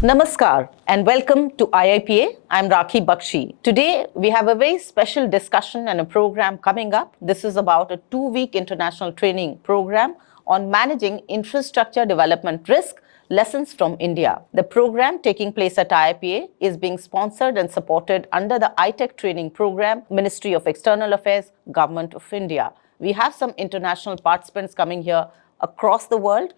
Namaskar and welcome to IIPA. I'm Rakhi Bakshi. Today we have a very special discussion and a program coming up. This is about a 2-week international training program on managing infrastructure development risk, lessons from India. The program taking place at IIPA is being sponsored and supported under the ITEC training program, Ministry of External Affairs, Government of India. We have some international participants coming here across the world.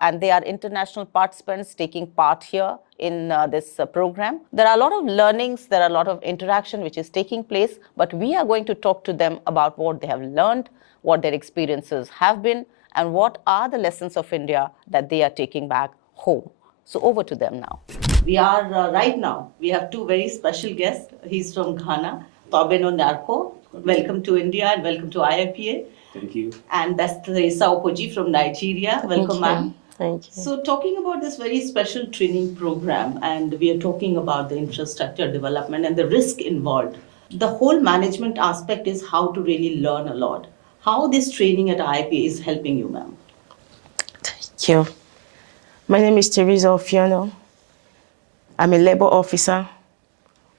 And they are international participants taking part here in this program. There are a lot of learnings, there are a lot of interaction which is taking place, but we are going to talk to them about what they have learned, what their experiences have been, and what are the lessons of India that they are taking back home. So over to them now. We are right now, we have two very special guests. He's from Ghana, Kwabena Nyarko. Welcome to India and welcome to IIPA. Thank you. And that's Theresa Opoji from Nigeria. Welcome, ma'am. Thank you. So, talking about this very special training program, and we are talking about the infrastructure development and the risk involved. The whole management aspect is how to really learn a lot. How this training at IIPA is helping you, ma'am? Thank you. My name is Theresa Ofiano. I'm a labor officer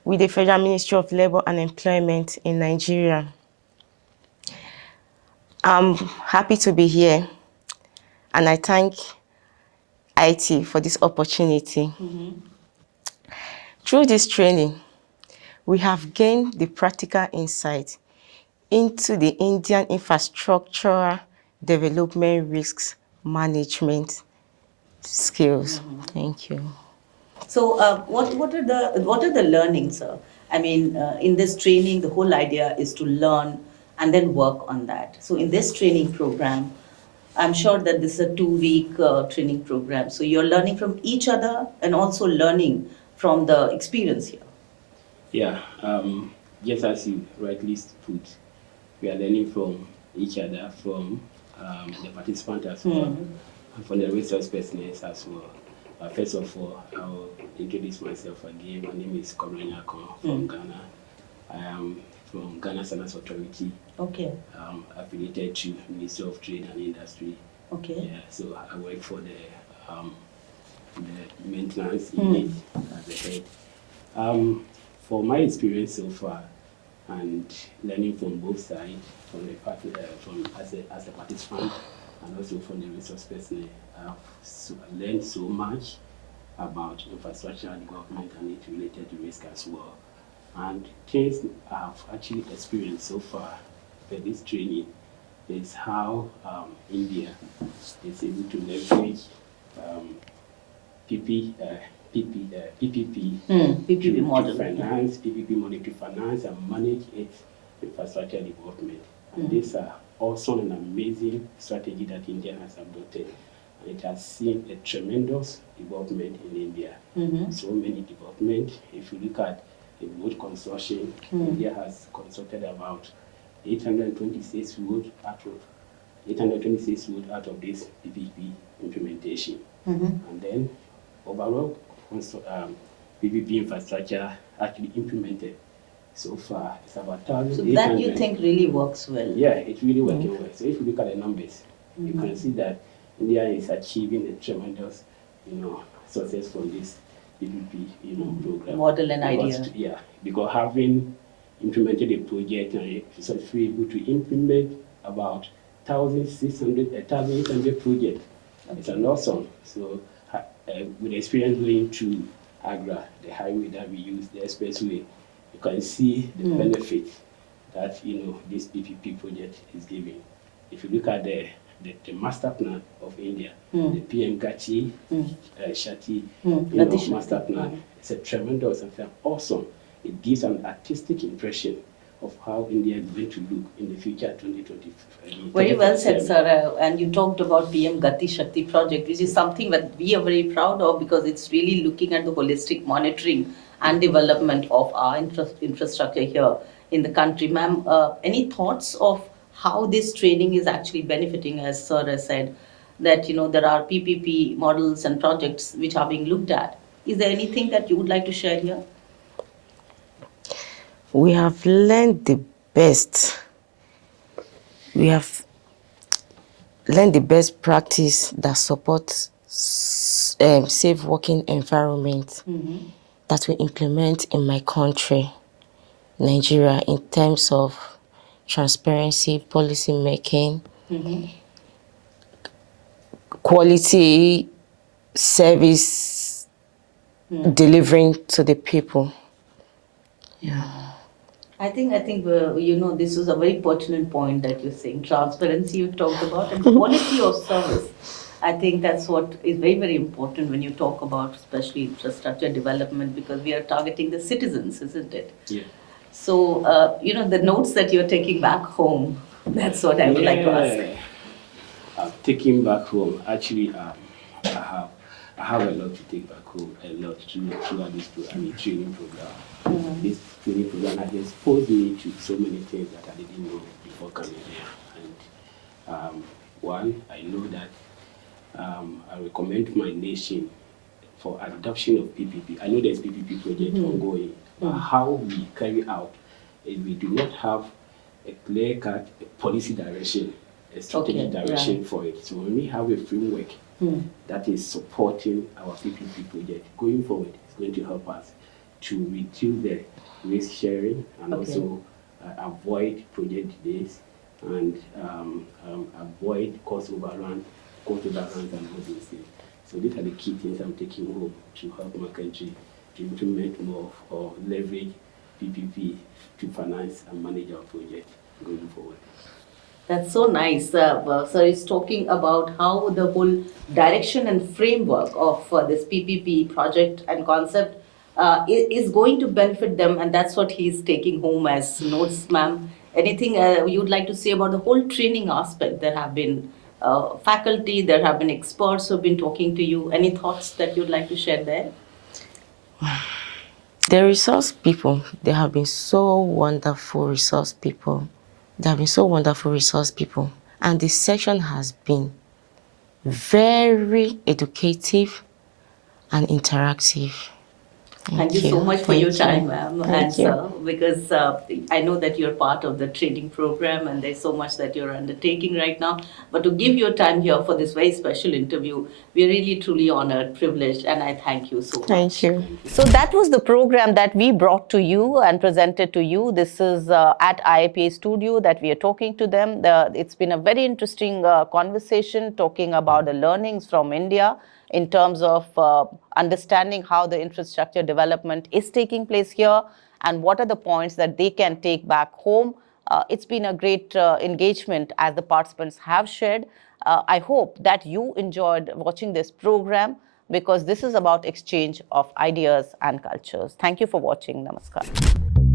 with the Federal Ministry of Labor and Employment in Nigeria. I'm happy to be here, and I thank IT for this opportunity. Through this training, we have gained the practical insight into the Indian infrastructural development risks management skills. Thank you. So, what are the learnings, sir? I mean, in this training, the whole idea is to learn and then work on that. So, in this training program, I'm sure that this is a 2-week training program. So, you're learning from each other and also learning from the experience here. Yeah, just as you rightly put, we are learning from each other, from the participant as well, and from the resource personnel as well. First of all, I'll introduce myself again. My name is Nyarko from Ghana. I am from Ghana Standards Authority. Okay. Affiliated to Ministry of Trade and Industry. Okay. Yeah, so I work for the maintenance unit as the head. For my experience so far, and learning from both sides, from the as a participant, and also from the resource personnel, I've learned so much about infrastructure development and it related to risk as well. And things I've actually experienced so far with this training is how India is able to leverage PPP model to finance and manage its infrastructure development. And these are also an amazing strategy that India has adopted. And it has seen a tremendous development in India. So many development. If you look at the road construction, India has constructed about 826 roads out of this PPP implementation. And then overall PPP infrastructure actually implemented so far it's about 1,800. So that you think really works well? Yeah, it's really working well. So if you look at the numbers, you can see that India is achieving a tremendous, success from this PPP, program. Model and idea. Yeah, because having implemented a project and so we're able to implement about 1,800 projects. Okay. It's an awesome. So with experience going to Agra, the highway that we use, the expressway, you can see the benefit that this PPP project is giving. If you look at the master plan of India, the PM Gati Shati master plan, it's a tremendous and awesome. It gives an artistic impression of how India is going to look in the future 2020. Very well said, sir. And you talked about PM Gati Shakti project, which is something that we are very proud of because it's really looking at the holistic monitoring and development of our infrastructure here in the country. Ma'am, any thoughts of how this training is actually benefiting, as sir has said, that there are PPP models and projects which are being looked at. Is there anything that you would like to share here? We have learned the best. We have learned the best practice that supports safe working environment that we implement in my country, Nigeria, in terms of transparency, policy making, quality service delivering to the people. I think this is a very pertinent point that you're saying. Transparency you talked about and quality of service. I think that's what is very, very important when you talk about especially infrastructure development, because we are targeting the citizens, isn't it? Yeah. So, the notes that you're taking back home, that's what I would like to ask. Taking back home, actually, I have a lot to take back home, a lot throughout this training program. This training program has exposed me to so many things that I didn't know before coming here. And one, I know that I recommend my nation for adoption of PPP. I know there's PPP project ongoing, but how we carry out, if we do not have a clear-cut policy direction, a strategic direction for it. So when we have a framework that is supporting our PPP project going forward, it's going to help us to reduce the risk sharing and also avoid project delays and avoid cost overruns and all those things. So these are the key things I'm taking home to help my country to implement more or leverage PPP to finance and manage our project going forward. That's so nice. Sir is talking about how the whole direction and framework of this PPP project and concept is going to benefit them, and that's what he's taking home as notes, ma'am. Anything you'd like to say about the whole training aspect? There have been faculty, there have been experts who've been talking to you. Any thoughts that you'd like to share there? The resource people, they have been so wonderful resource people. They have been so wonderful resource people. And the session has been very educative and interactive. Thank you so much for your time, ma'am, and you. sir, because I know that you're part of the training program and there's so much that you're undertaking right now. But to give your time here for this very special interview, we're really truly honored, privileged, and I thank you so much. Thank you. So that was the program that we brought to you and presented to you. This is at IIPA studio that we are talking to them. It's been a very interesting conversation talking about the learnings from India in terms of understanding how the infrastructure development is taking place here and what are the points that they can take back home. It's been a great engagement as the participants have shared. I hope that you enjoyed watching this program because this is about exchange of ideas and cultures. Thank you for watching. Namaskar.